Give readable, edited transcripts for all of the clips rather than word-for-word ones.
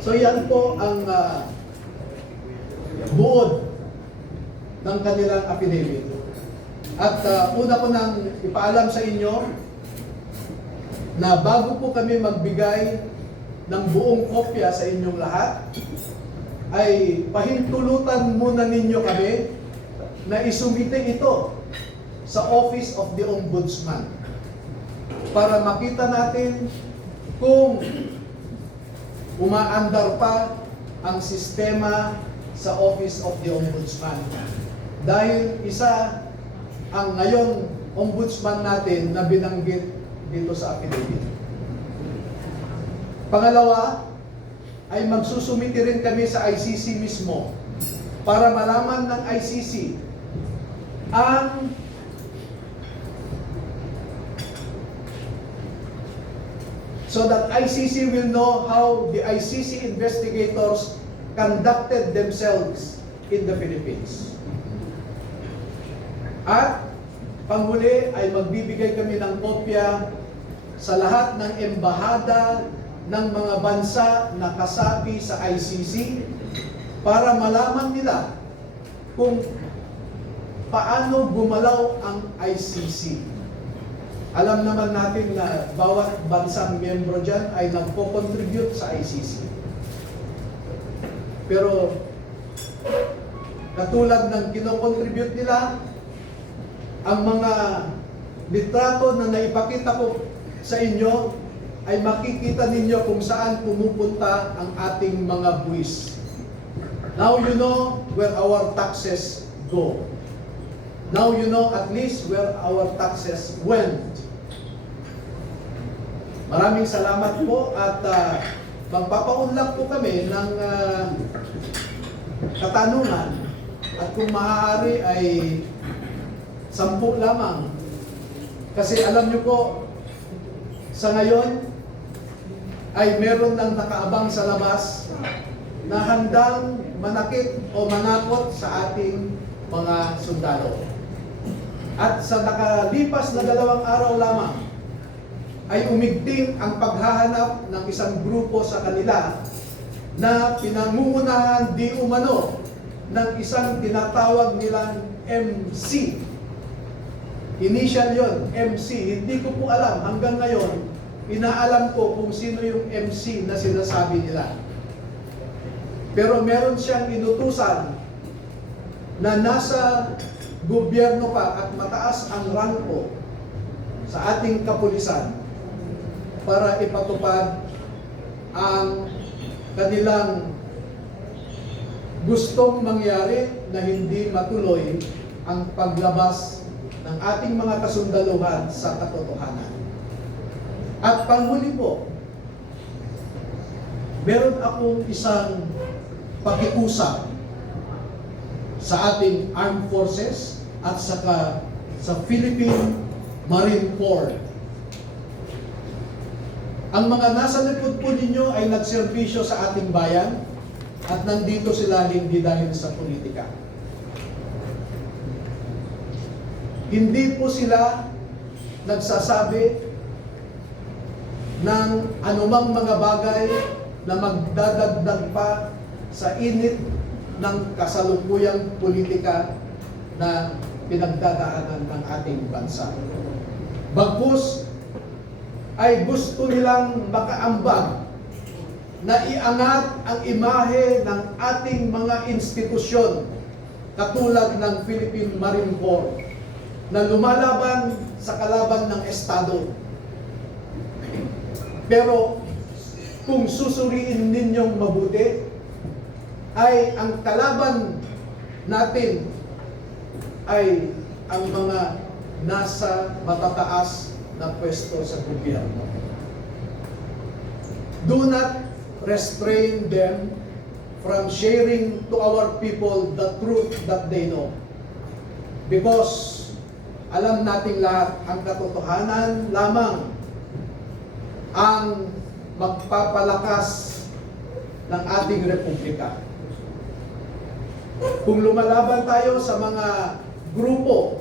So yan po ang buod ng kanilang affidavit. At una ko nang ipaalam sa inyo na bago po kami magbigay ng buong kopya sa inyong lahat, ay pahintulutan muna ninyo kami na isumite ito sa Office of the Ombudsman para makita natin kung umaandar pa ang sistema sa Office of the Ombudsman. Dahil isa ang ngayon Ombudsman natin na binanggit dito sa affidavit. Pangalawa, ay magsusumiti rin kami sa ICC mismo para malaman ng ICC ang so that ICC will know how the ICC investigators conducted themselves in the Philippines. At panghuli ay magbibigay kami ng kopya sa lahat ng embahada ng mga bansa na kasapi sa ICC para malaman nila kung paano gumalaw ang ICC. Alam naman natin na bawat bansang miyembro dyan ay nagpo-contribute sa ICC. Pero katulad ng kino-contribute nila, ang mga litrato na naipakita ko sa inyo ay makikita ninyo kung saan pumupunta ang ating mga buwis. Now you know where our taxes go. Now you know at least where our taxes went. Maraming salamat po at magpapaunlak po kami ng katanungan at kung maaari ay 10 lamang. Kasi alam nyo po, sa ngayon ay meron nang nakaabang sa labas na handang manakit o manakot sa ating mga sundalo. At sa nakalipas na 2 araw lamang, ay umigting ang paghahanap ng isang grupo sa kanila na pinangungunahan di umano ng isang tinatawag nilang MC. Initial yon, MC. Hindi ko po alam hanggang ngayon, inaalam ko kung sino yung MC na sinasabi nila. Pero meron siyang inutusan na nasa gobyerno pa at mataas ang rangko sa ating kapulisan para ipatupad ang kanilang gustong mangyari na hindi matuloy ang paglabas ng ating mga kasundaluhan sa katotohanan. At panghuli po, meron akong isang pakiusap sa ating armed forces at saka sa Philippine Marine Corps. Ang mga nasa likod po ninyo ay nagserbisyo sa ating bayan at nandito sila hindi dahil sa politika. Hindi po sila nagsasabi ng anumang mga bagay na magdadagdag pa sa init ng kasalukuyang politika na pinagdadaanan ng ating bansa. Bagkus ay gusto nilang makaambag na iangat ang imahe ng ating mga institusyon katulad ng Philippine Marine Corps na lumalaban sa kalaban ng Estado. Pero kung susuriin ninyong mabuti, ay ang kalaban natin ay ang mga nasa matataas na pwesto sa gobyerno. Do not restrain them from sharing to our people the truth that they know. Because alam nating lahat, ang katotohanan lamang ang magpapalakas ng ating republika. Kung lumalaban tayo sa mga grupo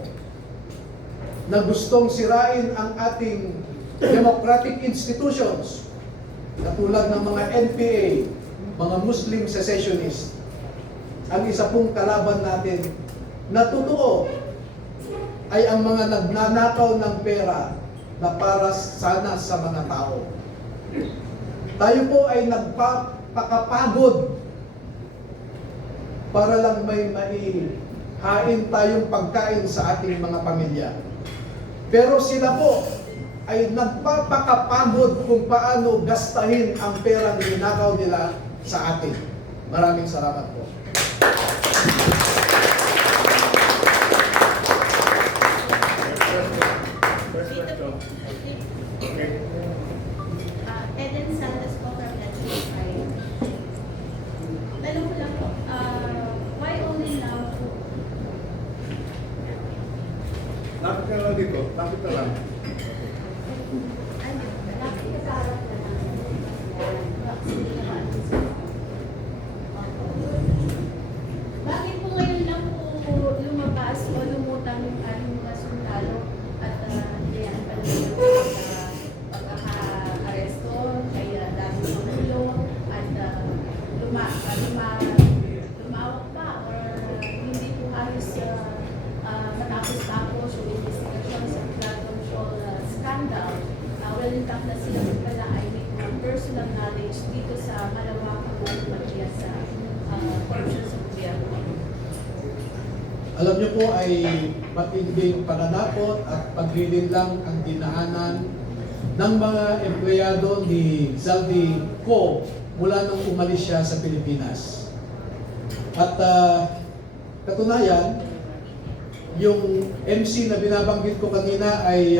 na gustong sirain ang ating democratic institutions, katulad ng mga NPA, mga Muslim secessionists, ang isa pong kalaban natin na totoo ay ang mga nagnanakaw ng pera na para sana sa mga tao. Tayo po ay nagpapakapagod para lang may maihain tayong pagkain sa ating mga pamilya. Pero sila po ay nagpapakapagod kung paano gastahin ang perang ninakaw nila sa atin. Maraming salamat po. Eden Santos po from National Side. Tanong ko lang po, why only now po? Lapit ka lang dito, lapit ka lang. Ano, bakit nagkaroon na bakit po ngayon lang po lumabas o lumutang yung aming mga sundalo at yan pala yung pagkaka-aresto, kaya dami ng ulo at lumawak pa or hindi po halos matapos-tapos yung investigation sa flood control scandal. Well, in fact, na sila pala ay may mga personal knowledge dito sa malawakang pagkakasya sa corruption sa gobyerno. Alam niyo po ay matinding pananakot at paglilin lang ang dinaanan ng mga empleyado ni Zaldi Co mula nung umalis siya sa Pilipinas. At katunayan, yung MC na binabanggit ko kanina ay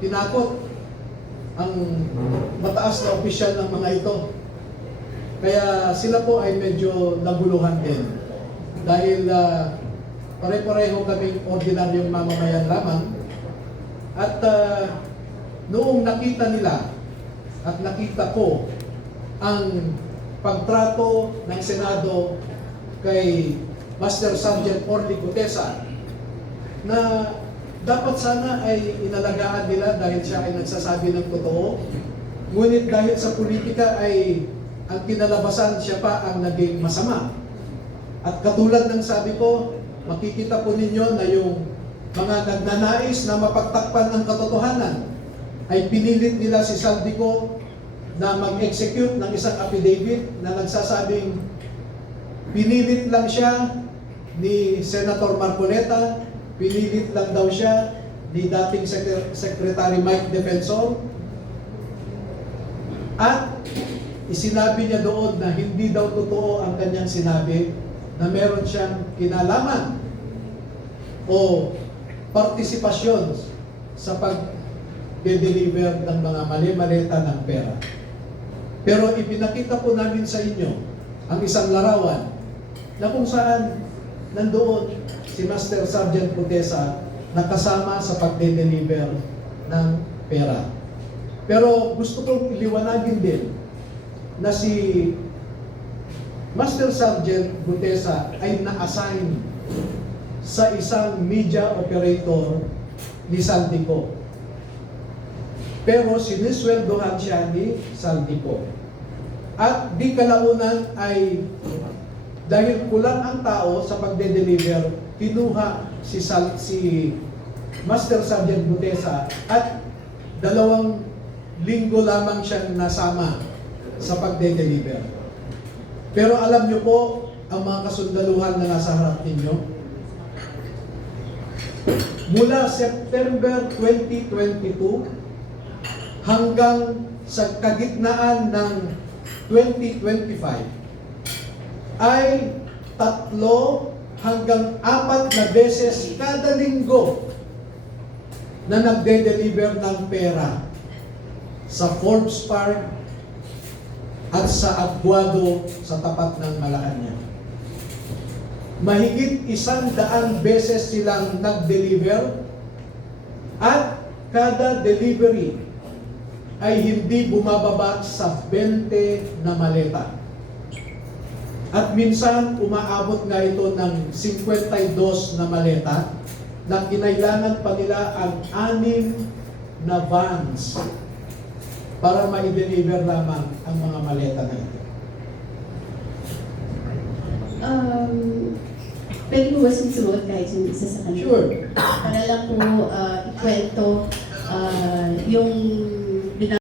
tinakot ang mataas na opisyal ng mga ito. Kaya sila po ay medyo naguluhan din. Dahil pare-pareho kaming ordinaryong mamamayan lamang. At noong nakita nila at nakita ko ang pagtrato ng Senado kay Master Sergeant Orly Gutesa na dapat sana ay inalagaan nila dahil siya ay nagsasabi ng totoo. Ngunit dahil sa politika ay ang kinalabasan siya pa ang naging masama. At katulad ng sabi ko, makikita po ninyo na yung mga nagnanais na mapagtakpan ng katotohanan ay pinilit nila si Saldico na mag-execute ng isang affidavit na nagsasabing pinilit lang siya ni Senator Marcoleta, pinilit lang daw siya ni dating Secretary Mike Defensor, at isinabi niya doon na hindi daw totoo ang kanyang sinabi na meron siyang kinalaman o partisipasyon sa pag-deliver ng mga mali-maleta ng pera. Pero ipinakita po namin sa inyo ang isang larawan na kung saan nandoon si Master Sergeant Gutesa na kasama sa pag-deliver ng pera. Pero gusto kong iliwanagin din na si Master Sergeant Gutesa ay na-assign sa isang media operator ni Saldico. Pero sinisweldohan siya ni Saldico. At di kalaunan ay dahil kulang ang tao sa pagde-deliver, kinuha si Master Sergeant Gutesa at 2 linggo lamang siyang nasama sa pagde-deliver. Pero alam niyo po, ang mga kasundaluhan na nasa harap ninyo, mula September 2022 hanggang sa kagitnaan ng 2025, ay 3 hanggang 4 na beses kada linggo na nagde-deliver ng pera sa Forbes Park at sa Aguado sa tapat ng Malacanang. Mahigit 100 beses silang nag-deliver at kada delivery ay hindi bumababa sa 20 na maleta. At minsan umaabot nga ito ng 52 na maleta na kinailangan pa nila ang 6 na vans para ma-deliver lamang ang mga maleta na ito. Pwede po ba susuot kahit yung isa sa kanila? Sure. Para lang po ikwento yung